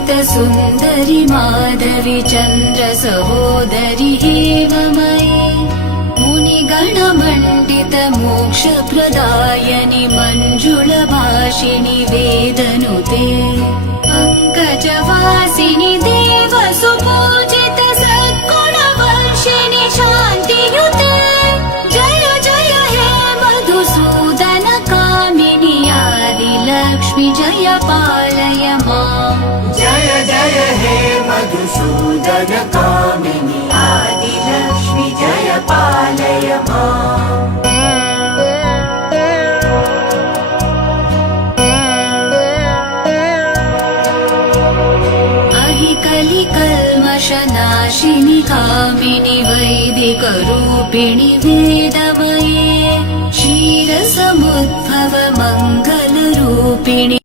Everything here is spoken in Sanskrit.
सुन्दरि माधवि चन्द्र सहोदरि हेममयि मुनिगणमण्डित मोक्षप्रदायनि मञ्जुलभाषिणि वेदनुते पङ्कजवासिनि देवसुपूजित सद्गुणवर्षिणि शान्तियुते जय जय हे मधुसूदन कामिनि आदिलक्ष्मि जय पालय माम् जय जय हे मधुसूदन कामिनि आदिलक्ष्मि जय पालय माम् कलिकल्मषनाशिनि कामिनि वैदिकरूपिणि वेदमये क्षीरसमुद्भव मङ्गलरूपिणि